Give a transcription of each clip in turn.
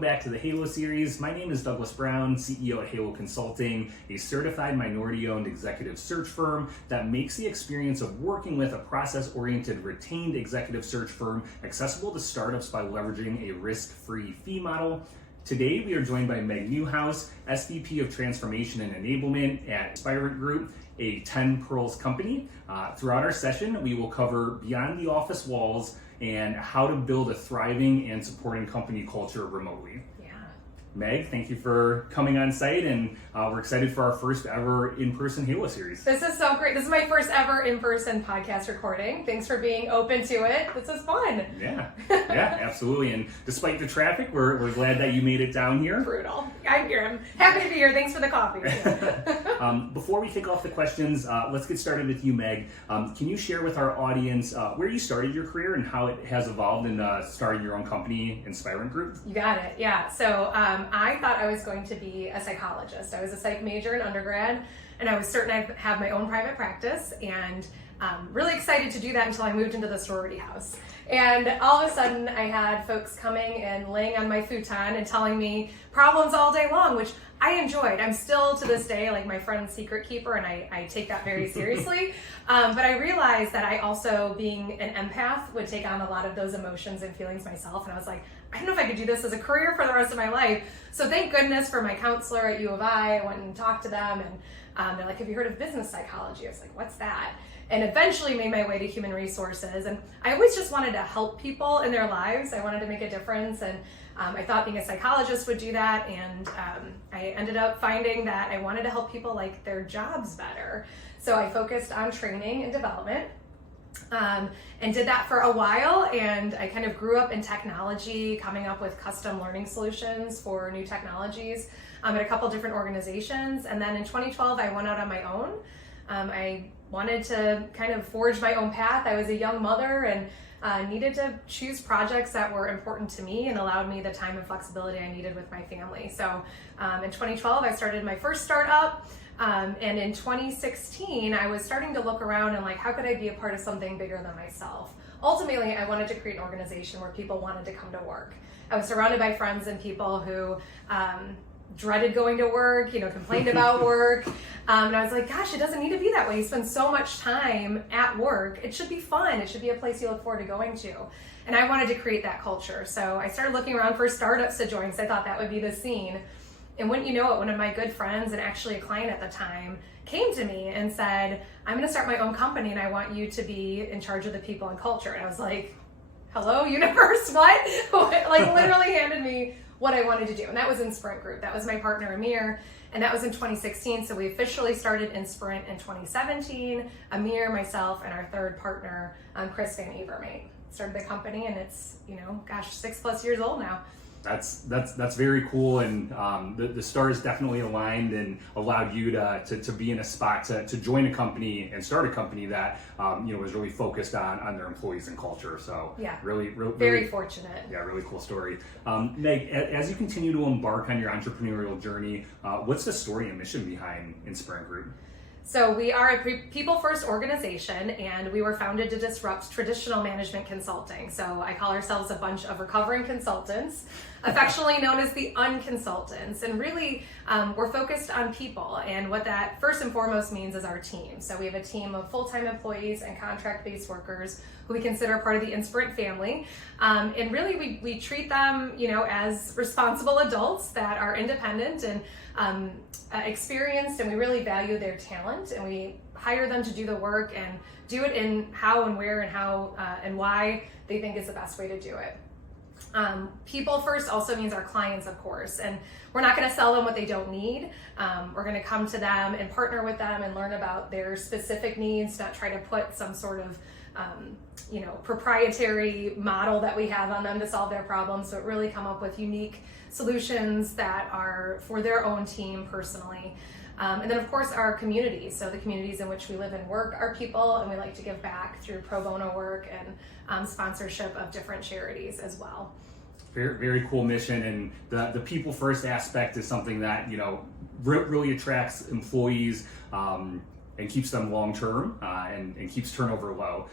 welcome back to the Halo series. My name is Douglas Brown, CEO at Halo Consulting, a certified minority-owned executive search firm that makes the experience of working with a process-oriented retained executive search firm accessible to startups by leveraging a risk-free fee model. Today, we are joined by Meg Newhouse, SVP of Transformation and Enablement at Inspirant Group, a 10Pearls company. Throughout our session, we will cover beyond the office walls and how to build a thriving and supporting company culture remotely. Meg, thank you for coming on site, and we're excited for our first ever in-person Halo series. This is so great. This is my first ever in-person podcast recording. Thanks for being open to it. This is fun. Yeah, absolutely. And despite the traffic, we're glad that you made it down here. Brutal. I'm here. I'm happy to be here. Thanks for the coffee. Before we kick off the questions, let's get started with you, Meg. Can you share with our audience where you started your career and how it has evolved in starting your own company, Inspirant Group? You got it. Yeah. So I thought I was going to be a psychologist. I was a psych major in undergrad, and I was certain I'd have my own private practice, and really excited to do that until I moved into the sorority house. And all of a sudden, I had folks coming and laying on my futon and telling me problems all day long, which I enjoyed. I'm still to this day like my friend's secret keeper, and I take that very seriously. But I realized that I also, being an empath, would take on a lot of those emotions and feelings myself. And I was like, I don't know if I could do this as a career for the rest of my life. So thank goodness for my counselor at U of I went and talked to them, and they're like, have you heard of business psychology? I was like, what's that? And eventually made my way to human resources. And I always just wanted to help people in their lives. I wanted to make a difference. And I thought being a psychologist would do that. And I ended up finding that I wanted to help people like their jobs better. So I focused on training and development. And did that for a while, and I kind of grew up in technology, coming up with custom learning solutions for new technologies at a couple different organizations. And then in 2012, I went out on my own. I wanted to kind of forge my own path. I was a young mother and needed to choose projects that were important to me and allowed me the time and flexibility I needed with my family. So in 2012, I started my first startup. And in 2016, I was starting to look around and like, how could I be a part of something bigger than myself? Ultimately, I wanted to create an organization where people wanted to come to work. I was surrounded by friends and people who dreaded going to work, complained about work. And I was like, gosh, it doesn't need to be that way. You spend so much time at work. It should be fun. It should be a place you look forward to going to. And I wanted to create that culture. So I started looking around for startups to join because I thought that would be the scene. And wouldn't you know it, one of my good friends and actually a client at the time came to me and said, I'm going to start my own company and I want you to be in charge of the people and culture. And I was like, hello, universe, what? Like literally handed me what I wanted to do. And that was Inspirant Group. That was my partner, Amir. And that was in 2016. So we officially started Inspirant in 2017. Amir, myself, and our third partner, Chris Van Evermate, started the company. And it's, 6+ years old now. That's very cool, and the stars definitely aligned and allowed you to be in a spot to join a company and start a company that was really focused on their employees and culture. So yeah, really very fortunate. Yeah, really cool story. Meg, as you continue to embark on your entrepreneurial journey, what's the story and mission behind Inspirant Group? So we are a people-first organization, and we were founded to disrupt traditional management consulting. So I call ourselves a bunch of recovering consultants, affectionately known as the Unconsultants. And really, we're focused on people. And what that first and foremost means is our team. So we have a team of full-time employees and contract-based workers who we consider part of the Inspirant family. And really, we treat them, as responsible adults that are independent and experienced, and we really value their talent, and we hire them to do the work and do it in how and where and how and why they think is the best way to do it. People first also means our clients, of course, and we're not going to sell them what they don't need. We're going to come to them and partner with them and learn about their specific needs, not try to put some sort of proprietary model that we have on them to solve their problems, but really come up with unique solutions that are for their own team personally. And then of course our communities. So the communities in which we live and work are people, and we like to give back through pro bono work and sponsorship of different charities as well. Very, very cool mission, and the people first aspect is something that really attracts employees. and keeps them long term and keeps turnover low,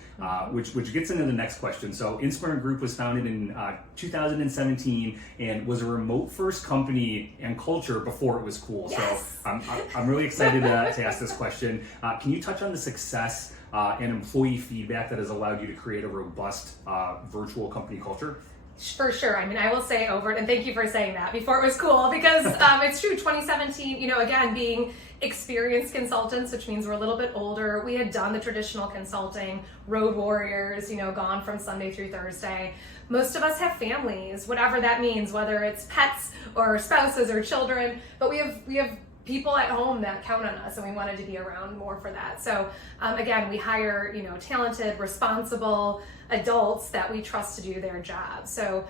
which gets into the next question. So Inspirant Group was founded in 2017 and was a remote first company and culture before it was cool. Yes. So I'm really excited to ask this question. Can you touch on the success and employee feedback that has allowed you to create a robust virtual company culture? For sure. I mean, I will say over it, and thank you for saying that before it was cool, because it's true. 2017, again, being experienced consultants, which means we're a little bit older, we had done the traditional consulting, road warriors, gone from Sunday through Thursday. Most of us have families, whatever that means, whether it's pets or spouses or children, but we have people at home that count on us, and we wanted to be around more for that. So again, we hire talented, responsible adults that we trust to do their job. So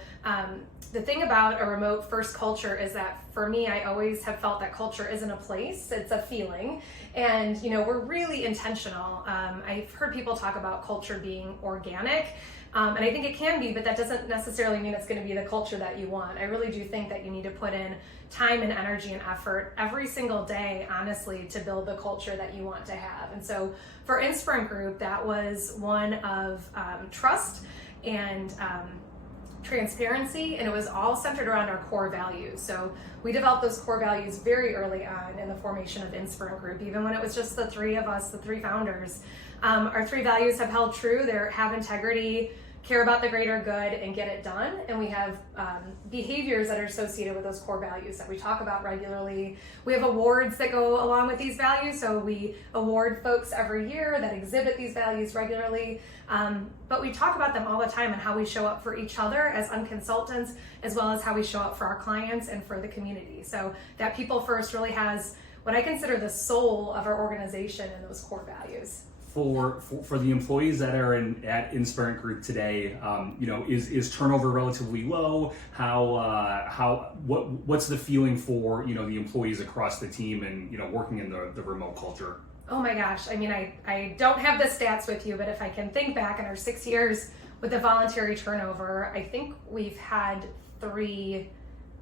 the thing about a remote first culture is that for me, I always have felt that culture isn't a place, it's a feeling. And we're really intentional. I've heard people talk about culture being organic. And I think it can be, but that doesn't necessarily mean it's going to be the culture that you want. I really do think that you need to put in time and energy and effort every single day, honestly, to build the culture that you want to have. And so for Inspirant Group, that was one of trust and transparency, and it was all centered around our core values. So we developed those core values very early on in the formation of Inspirant Group, even when it was just the three of us, the three founders. Our three values have held true. They're have integrity, care about the greater good, and get it done. And we have behaviors that are associated with those core values that we talk about regularly. We have awards that go along with these values. So we award folks every year that exhibit these values regularly. But we talk about them all the time and how we show up for each other as Unconsultants, as well as how we show up for our clients and for the community. So that people first really has what I consider the soul of our organization and those core values. For the employees that are at Inspirant Group today, is turnover relatively low? What's the feeling for the employees across the team and working in the remote culture? Oh my gosh! I mean, I don't have the stats with you, but if I can think back in our 6 years with the voluntary turnover, I think we've had 3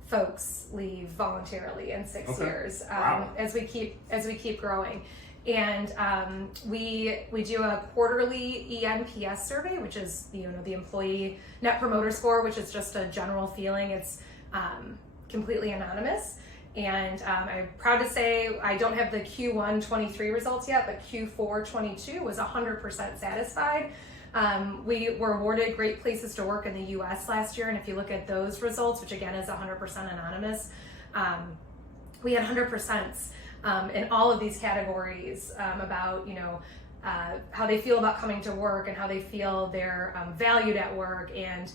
folks leave voluntarily in 6 years. Wow. As we keep growing. And we do a quarterly ENPS survey, which is the Employee Net Promoter Score, which is just a general feeling. It's completely anonymous. And I'm proud to say I don't have the Q1 23 results yet, but Q4 22 was 100% satisfied. We were awarded Great Places to Work in the US last year, and if you look at those results, which again is 100% anonymous, we had 100%. In all of these categories about how they feel about coming to work and how they feel they're valued at work and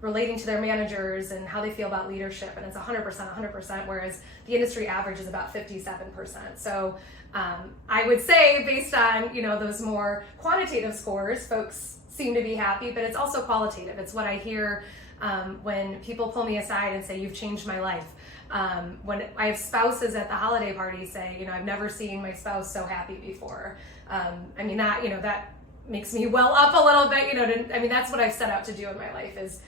relating to their managers and how they feel about leadership, and it's 100%, whereas the industry average is about 57%. So I would say based on those more quantitative scores, folks seem to be happy, but it's also qualitative. It's what I hear when people pull me aside and say, "You've changed my life." When I have spouses at the holiday party say, I've never seen my spouse so happy before. That makes me well up a little bit, that's what I've set out to do in my life is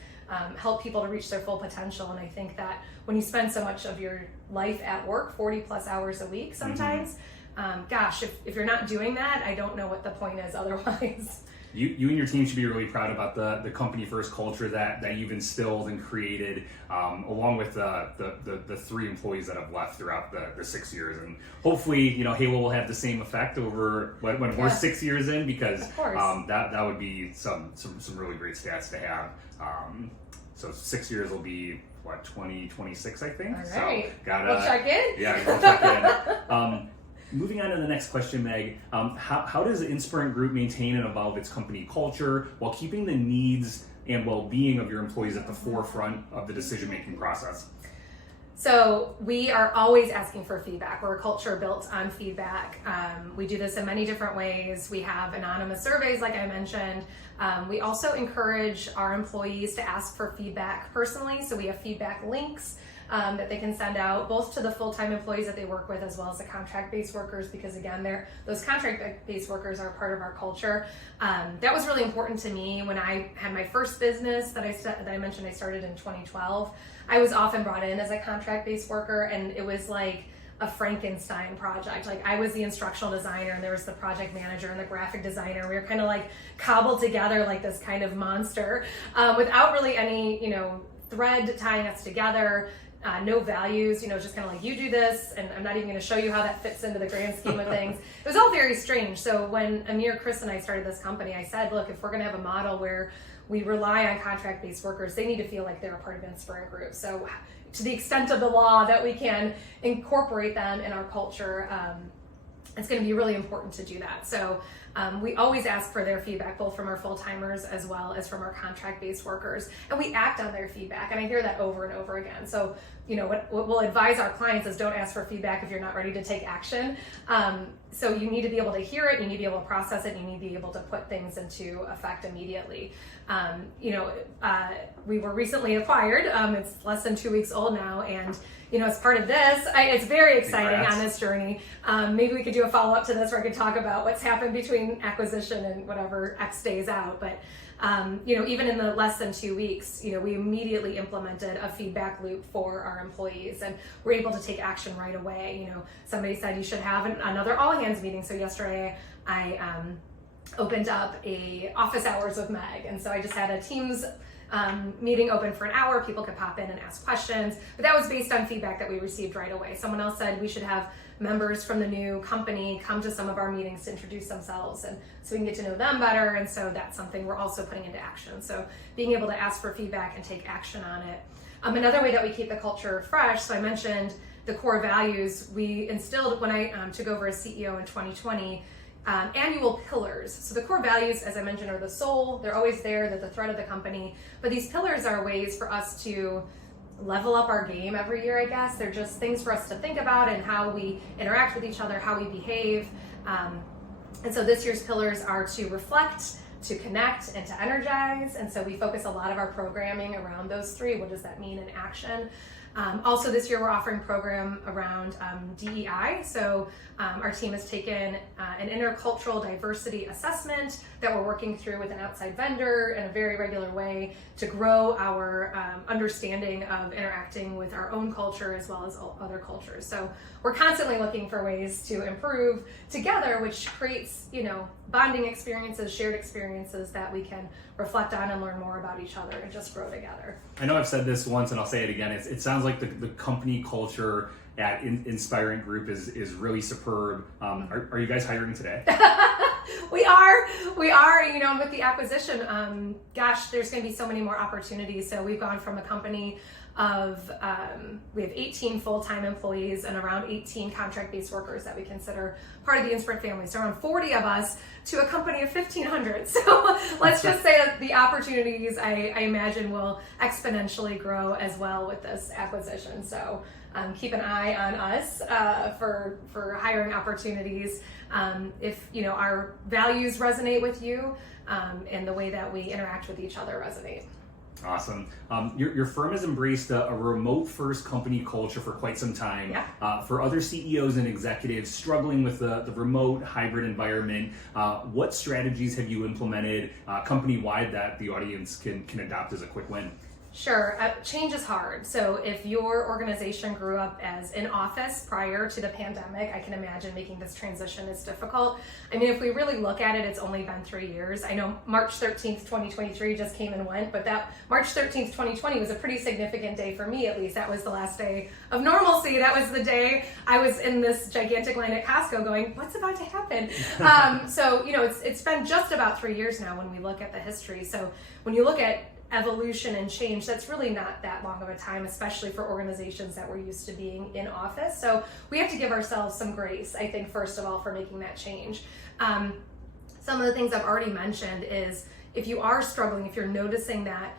help people to reach their full potential. And I think that when you spend so much of your life at work, 40 plus hours a week sometimes, if you're not doing that, I don't know what the point is otherwise. You and your team should be really proud about the company first culture that you've instilled and created, along with the 3 employees that have left throughout the 6 years. And hopefully, Halo will have the same effect over when we're 6 years in, because that would be some really great stats to have. So 6 years will be 2026, I think. All right. So we'll check in. Yeah, we'll check in. Moving on to the next question, Meg, how does the Inspirant Group maintain and evolve its company culture while keeping the needs and well-being of your employees at the forefront of the decision-making process? So we are always asking for feedback. We're a culture built on feedback. We do this in many different ways. We have anonymous surveys, like I mentioned. We also encourage our employees to ask for feedback personally. So we have feedback links that they can send out both to the full-time employees that they work with as well as the contract-based workers, because again, those contract-based workers are part of our culture. That was really important to me when I had my first business that I mentioned I started in 2012. I was often brought in as a contract-based worker, and it was like a Frankenstein project. Like I was the instructional designer and there was the project manager and the graphic designer. We were kind of like cobbled together like this kind of monster without really any, thread tying us together. No values, just kind of like you do this, and I'm not even going to show you how that fits into the grand scheme of things. It was all very strange. So when Amir, Chris, and I started this company, I said, look, if we're going to have a model where we rely on contract-based workers, they need to feel like they're a part of Inspirant Group. So to the extent of the law that we can incorporate them in our culture, it's going to be really important to do that. So we always ask for their feedback, both from our full-timers as well as from our contract-based workers, and we act on their feedback. And I hear that over and over again. So, what we'll advise our clients is don't ask for feedback if you're not ready to take action. So you need to be able to hear it, you need to be able to process it, you need to be able to put things into effect immediately. We were recently acquired. It's less than 2 weeks old now, and as part of this, it's very exciting. Congrats. On this journey. Maybe we could do a follow-up to this where I could talk about what's happened between acquisition and whatever X days out. But, even in the less than 2 weeks, we immediately implemented a feedback loop for our employees, and we're able to take action right away. Somebody said you should have another all-hands meeting. So yesterday I opened up a office hours with Meg. And so I just had a Teams meeting open for an hour. People could pop in and ask questions, but that was based on feedback that we received right away. Someone else said we should have members from the new company come to some of our meetings to introduce themselves, and so we can get to know them better. And so that's something we're also putting into action. So being able to ask for feedback and take action on it. Another way that we keep the culture fresh, so I mentioned the core values we instilled when I took over as CEO in 2020. Annual pillars. So the core values, as I mentioned, are the soul. They're always there. They're the thread of the company. But these pillars are ways for us to level up our game every year, I guess. They're just things for us to think about and how we interact with each other, how we behave. And so this year's pillars are to reflect, to connect, and to energize. And so we focus a lot of our programming around those three. What does that mean in action? Also this year we're offering a program around DEI. So our team has taken an intercultural diversity assessment that we're working through with an outside vendor in a very regular way to grow our understanding of interacting with our own culture as well as other cultures. So we're constantly looking for ways to improve together, which creates, bonding experiences, shared experiences that we can reflect on and learn more about each other and just grow together. I know I've said this once and I'll say it again. It sounds like the company culture at Inspirant Group is really superb. Are you guys hiring today? We are, with the acquisition, there's going to be so many more opportunities. So we've gone from a company of, we have 18 full-time employees and around 18 contract-based workers that we consider part of the Inspirant family. So around 40 of us to a company of 1,500. So let's just say that the opportunities I imagine will exponentially grow as well with this acquisition. So keep an eye on us for hiring opportunities. If our values resonate with you and the way that we interact with each other resonate. Awesome. Your firm has embraced a remote-first company culture for quite some time. Yeah. For other CEOs and executives struggling with the remote hybrid environment, what strategies have you implemented company-wide that the audience can adopt as a quick win? Sure. Change is hard. So if your organization grew up as in office prior to the pandemic, I can imagine making this transition is difficult. I mean, if we really look at it, it's only been 3 years. I know March 13th, 2023 just came and went, but that March 13th, 2020 was a pretty significant day for me, at least. That was the last day of normalcy. That was the day I was in this gigantic line at Costco going, what's about to happen? So, it's been just about 3 years now when we look at the history. So when you look at evolution and change, that's really not that long of a time, especially for organizations that were used to being in office. So we have to give ourselves some grace, I think, first of all, for making that change. Some of the things I've already mentioned is if you are struggling, if you're noticing that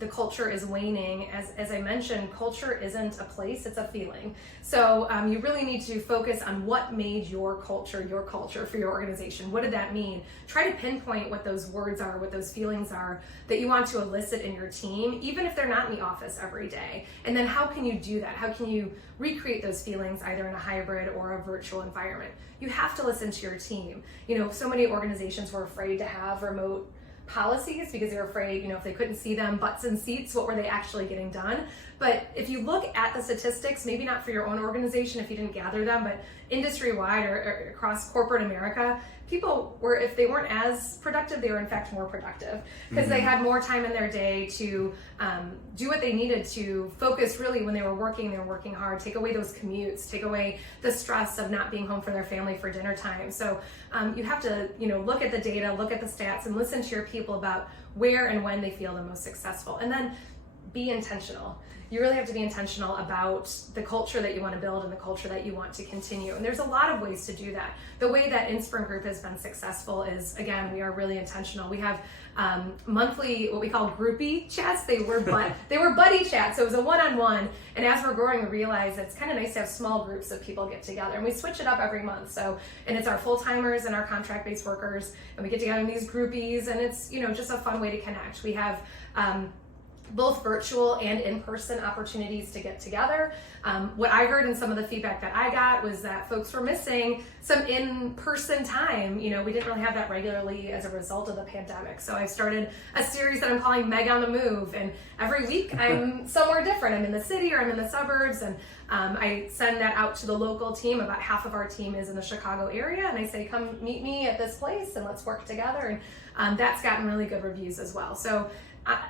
the culture is waning, as I mentioned, culture isn't a place, it's a feeling. So you really need to focus on what made your culture for your organization. What did that mean? Try to pinpoint what those words are, what those feelings are that you want to elicit in your team, even if they're not in the office every day. And then how can you do that? How can you recreate those feelings either in a hybrid or a virtual environment? You have to listen to your team. So many organizations were afraid to have remote policies because they were afraid, if they couldn't see them, butts in seats, what were they actually getting done? But if you look at the statistics, maybe not for your own organization if you didn't gather them, but industry-wide or across corporate America, people were, if they weren't as productive, they were in fact more productive because they had more time in their day to do what they needed to focus really when they were working hard, take away those commutes, take away the stress of not being home for their family for dinner time. So you have to, look at the data, look at the stats, and listen to your people about where and when they feel the most successful. And then be intentional. You really have to be intentional about the culture that you want to build and the culture that you want to continue. And there's a lot of ways to do that. The way that Inspirant Group has been successful is, again, we are really intentional. We have monthly, what we call groupie chats. They were buddy chats. So it was a one-on-one. And as we're growing, we realize it's kind of nice to have small groups of people get together. And we switch it up every month. So, and it's our full-timers and our contract-based workers. And we get together in these groupies. And it's, just a fun way to connect. We have both virtual and in-person opportunities to get together. What I heard and some of the feedback that I got was that folks were missing some in-person time. We didn't really have that regularly as a result of the pandemic. So I started a series that I'm calling Meg on the Move. And every week I'm somewhere different. I'm in the city or I'm in the suburbs. And I send that out to the local team. About half of our team is in the Chicago area. And I say, come meet me at this place and let's work together. And that's gotten really good reviews as well. So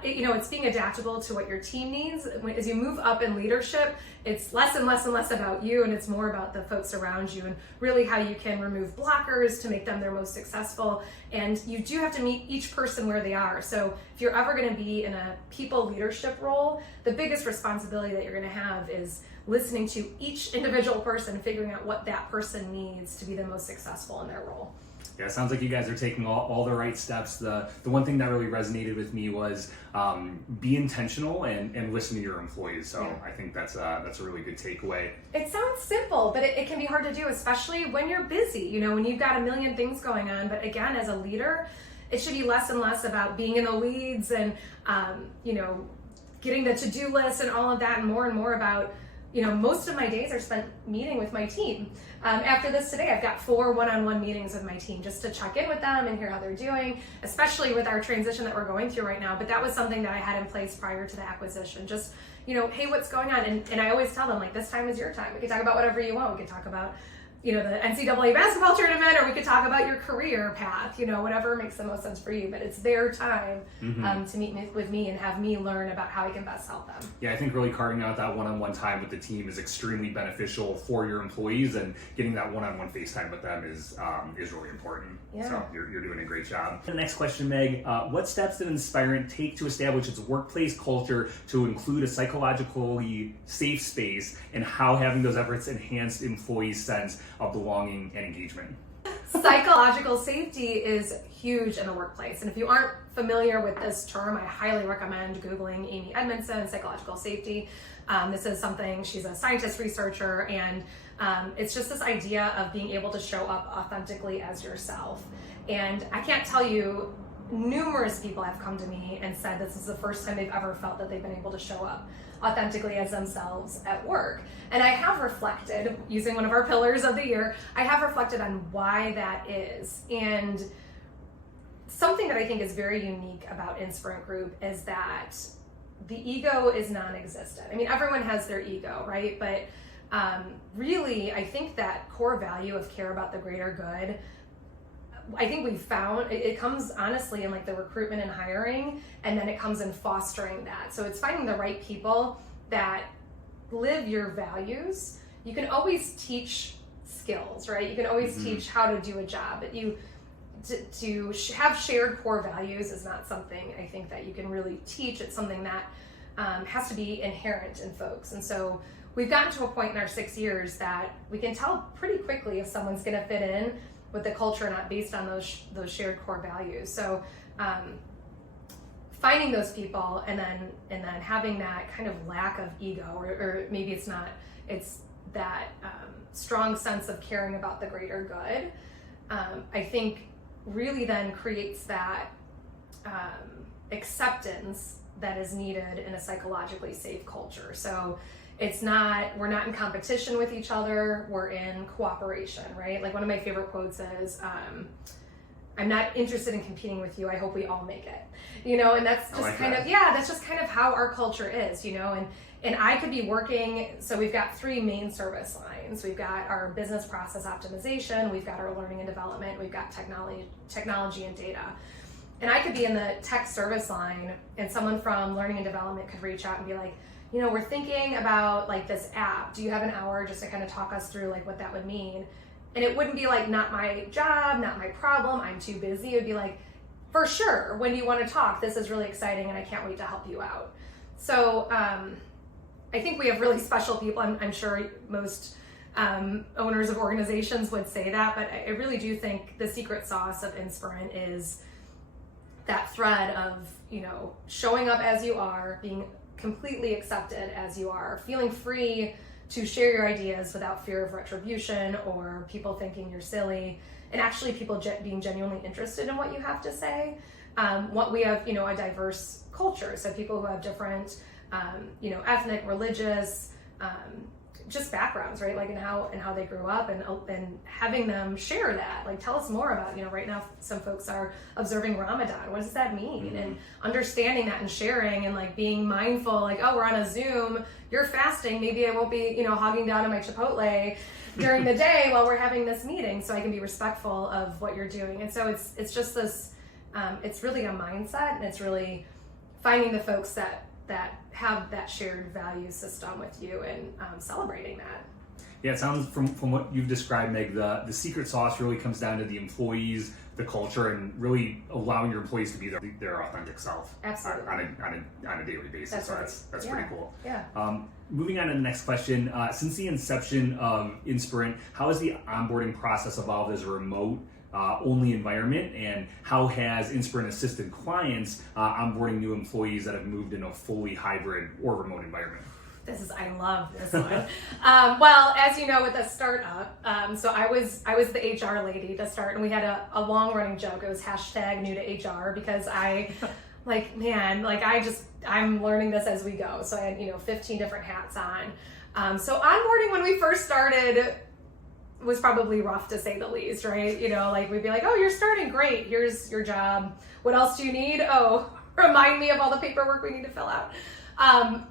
it's being adaptable to what your team needs. As you move up in leadership, it's less and less and less about you, and it's more about the folks around you and really how you can remove blockers to make them their most successful. And you do have to meet each person where they are. So if you're ever going to be in a people leadership role, the biggest responsibility that you're going to have is listening to each individual person, figuring out what that person needs to be the most successful in their role. Yeah, it sounds like you guys are taking all the right steps. The one thing that really resonated with me was be intentional and listen to your employees. So yeah. I think that's a really good takeaway. It sounds simple, but it can be hard to do, especially when you're busy, when you've got a million things going on. But again, as a leader, it should be less and less about being in the weeds and, getting the to-do list and all of that, and more about, most of my days are spent meeting with my team. After this today, I've got 4 one-on-one meetings with my team just to check in with them and hear how they're doing, especially with our transition that we're going through right now. But that was something that I had in place prior to the acquisition. Just, hey, what's going on? And I always tell them, this time is your time. We can talk about whatever you want. We can talk about, the NCAA basketball tournament, or we could talk about your career path, whatever makes the most sense for you. But it's their time to meet with me and have me learn about how I can best help them. Yeah, I think really carving out that one-on-one time with the team is extremely beneficial for your employees, and getting that one-on-one face time with them is really important. Yeah. So you're doing a great job. The next question, Meg, what steps did Inspirant take to establish its workplace culture to include a psychologically safe space, and how having those efforts enhanced employees' sense of belonging and engagement? Psychological safety is huge in the workplace. And if you aren't familiar with this term, I highly recommend Googling Amy Edmondson, psychological safety. This is something, she's a scientist researcher, and it's just this idea of being able to show up authentically as yourself. And I can't tell you, numerous people have come to me and said this is the first time they've ever felt that they've been able to show up authentically as themselves at work. And I have reflected, using one of our pillars of the year, I have reflected on why that is. And something that I think is very unique about Inspirant Group is that the ego is non-existent. I mean, everyone has their ego, right? But really, I think that core value of care about the greater good, I think we've found it comes honestly in the recruitment and hiring, and then it comes in fostering that. So it's finding the right people that live your values. You can always teach skills, right? You can always teach how to do a job, but to have shared core values is not something I think that you can really teach. It's something that has to be inherent in folks. And so we've gotten to a point in our 6 years that we can tell pretty quickly if someone's going to fit in with the culture, not based on those shared core values. So finding those people and then having that kind of lack of ego, or maybe it's not, it's that strong sense of caring about the greater good, I think really then creates that acceptance that is needed in a psychologically safe culture. So we're not in competition with each other, we're in cooperation, right? One of my favorite quotes is, I'm not interested in competing with you. I hope we all make it, and that's just that's just kind of how our culture is, and I could be working, so we've got 3 main service lines. We've got our business process optimization, we've got our learning and development, we've got technology and data. And I could be in the tech service line, and someone from learning and development could reach out and be like, we're thinking about like this app. Do you have an hour just to kind of talk us through like what that would mean? And it wouldn't be like, not my job, not my problem, I'm too busy. It would be like, for sure, when do you want to talk? This is really exciting and I can't wait to help you out. So I think we have really special people. I'm sure most owners of organizations would say that, but I really do think the secret sauce of Inspirant is that thread of, showing up as you are, being completely accepted as you are, feeling free to share your ideas without fear of retribution or people thinking you're silly, and actually people being genuinely interested in what you have to say. What we have, a diverse culture, so people who have different, ethnic, religious, just backgrounds, right? Like in how they grew up, and having them share that. Like, tell us more about, right now some folks are observing Ramadan. What does that mean? Mm-hmm. And understanding that and sharing and like being mindful, like, oh, we're on a Zoom, you're fasting, maybe I won't be, hogging down on my Chipotle during the day while we're having this meeting, so I can be respectful of what you're doing. And so it's just this, it's really a mindset, and it's really finding the folks that have that shared value system with you, and celebrating that. Yeah, it sounds from what you've described, Meg, the secret sauce really comes down to the employees, the culture, and really allowing your employees to be their authentic self. Absolutely. On a daily basis. That's so right. That's pretty cool. Yeah. Moving on to the next question. Since the inception of Inspirant, how has the onboarding process evolved as a remote only environment, and how has Inspirant assisted clients onboarding new employees that have moved in a fully hybrid or remote environment? I love this one. Well, as you know, with a startup, so I was the HR lady to start, and we had a long running joke. It was #new-to-HR, because I'm learning this as we go. So I had 15 different hats on. So onboarding when we first started was probably rough, to say the least, right? We'd be like, oh, you're starting, great, here's your job. What else do you need? Oh, remind me of all the paperwork we need to fill out.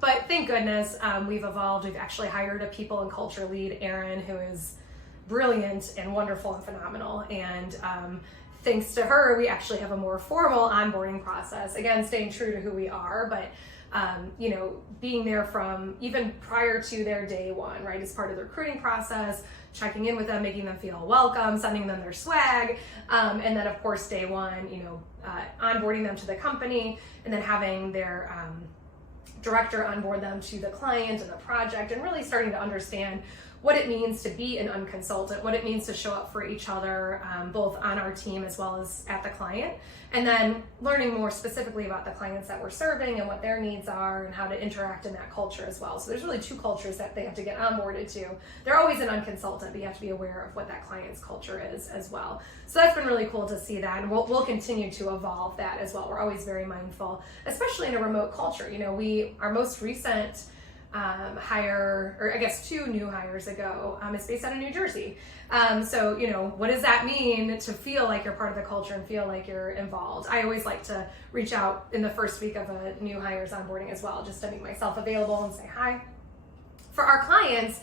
But thank goodness we've evolved. We've actually hired a people and culture lead, Erin, who is brilliant and wonderful and phenomenal. And thanks to her, we actually have a more formal onboarding process. Again, staying true to who we are, but being there from even prior to their day one, right, as part of the recruiting process, checking in with them, making them feel welcome, sending them their swag, and then of course day one, onboarding them to the company, and then having their director onboard them to the client and the project, and really starting to understand what it means to be an unconsultant, what it means to show up for each other, both on our team as well as at the client, and then learning more specifically about the clients that we're serving and what their needs are and how to interact in that culture as well. So there's really 2 cultures that they have to get onboarded to. They're always an unconsultant, but you have to be aware of what that client's culture is as well. So that's been really cool to see that, and we'll continue to evolve that as well. We're always very mindful, especially in a remote culture. Our most recent hire, or I guess 2 new hires ago, is based out of New Jersey. So, what does that mean to feel like you're part of the culture and feel like you're involved? I always like to reach out in the first week of a new hire's onboarding as well, just to make myself available and say hi. For our clients,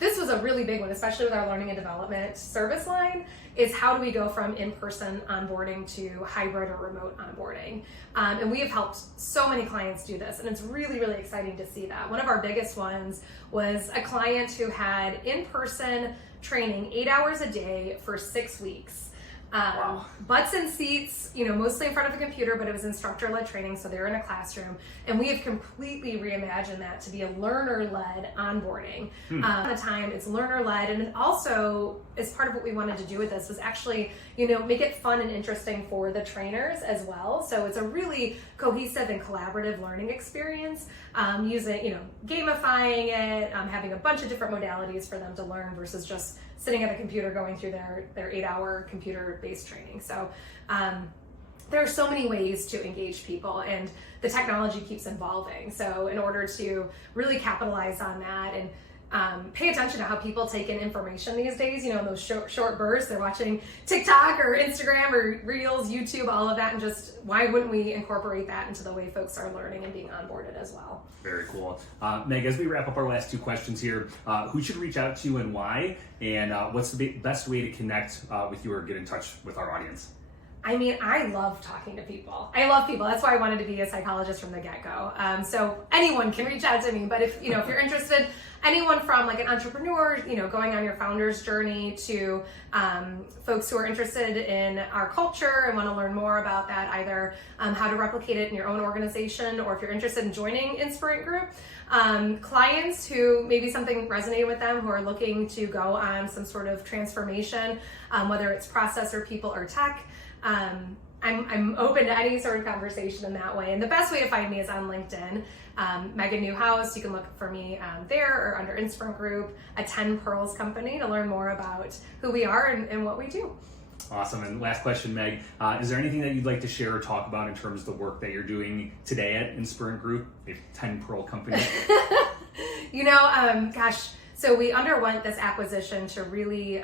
this was a really big one, especially with our learning and development service line, is how do we go from in-person onboarding to hybrid or remote onboarding? And we have helped so many clients do this, and it's really, really exciting to see that. One of our biggest ones was a client who had in-person training 8 hours a day for 6 weeks. Wow. Butts in seats, mostly in front of a computer, but it was instructor-led training, so they were in a classroom. And we have completely reimagined that to be a learner-led onboarding. At the time, it's learner-led, and it also, as part of what we wanted to do with this, was actually, make it fun and interesting for the trainers as well. So it's a really cohesive and collaborative learning experience, using, gamifying it, having a bunch of different modalities for them to learn versus just sitting at a computer going through their 8-hour computer-based training. So there are so many ways to engage people, and the technology keeps evolving. So in order to really capitalize on that and pay attention to how people take in information these days. You know, in those short bursts, they're watching TikTok or Instagram or Reels, YouTube, all of that, and just why wouldn't we incorporate that into the way folks are learning and being onboarded as well? Very cool. Meg, as we wrap up our last two questions here, who should reach out to you and why? And what's the best way to connect with you or get in touch with our audience? I mean, I love talking to people. I love people. That's why I wanted to be a psychologist from the get-go. So anyone can reach out to me. But if you're interested, anyone from like an entrepreneur, going on your founder's journey to folks who are interested in our culture and want to learn more about that, either how to replicate it in your own organization, or if you're interested in joining Inspirant Group, clients who maybe something resonated with them, who are looking to go on some sort of transformation, whether it's process or people or tech. I'm open to any sort of conversation in that way. And the best way to find me is on LinkedIn. Meg Newhouse, you can look for me there, or under Inspirant Group, a 10Pearls company, to learn more about who we are and what we do. Awesome. And last question, Meg, is there anything that you'd like to share or talk about in terms of the work that you're doing today at Inspirant Group, a 10-Pearl company? So we underwent this acquisition to really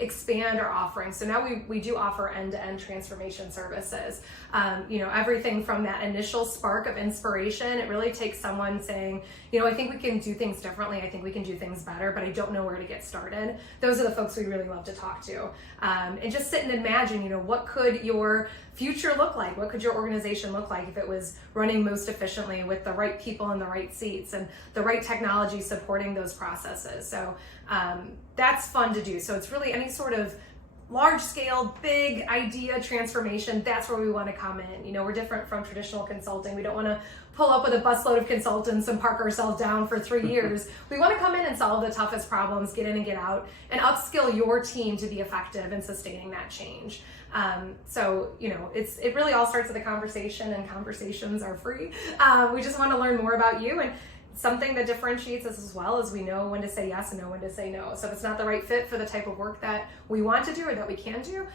expand our offering. So now we do offer end-to-end transformation services. Everything from that initial spark of inspiration, it really takes someone saying, I think we can do things differently. I think we can do things better, but I don't know where to get started. Those are the folks we really love to talk to. And just sit and imagine, what could your future look like? What could your organization look like if it was running most efficiently with the right people in the right seats and the right technology supporting those processes? So that's fun to do. So it's really any sort of large scale, big idea transformation. That's where we want to come in. We're different from traditional consulting. We don't want to pull up with a busload of consultants and park ourselves down for 3 years. We want to come in and solve the toughest problems, get in and get out, and upskill your team to be effective in sustaining that change. It really all starts with a conversation, and conversations are free. We just want to learn more about you, and something that differentiates us as well is we know when to say yes and know when to say no. So if it's not the right fit for the type of work that we want to do or that we can do,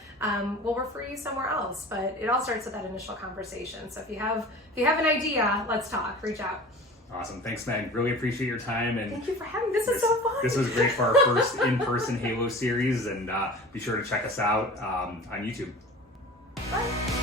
we'll refer you somewhere else. But it all starts with that initial conversation. So if you have an idea, let's talk. Reach out. Awesome. Thanks, Meg. Really appreciate your time. And thank you for having me. This is so fun. This was great for our first in-person Halo series. And be sure to check us out on YouTube. Bye.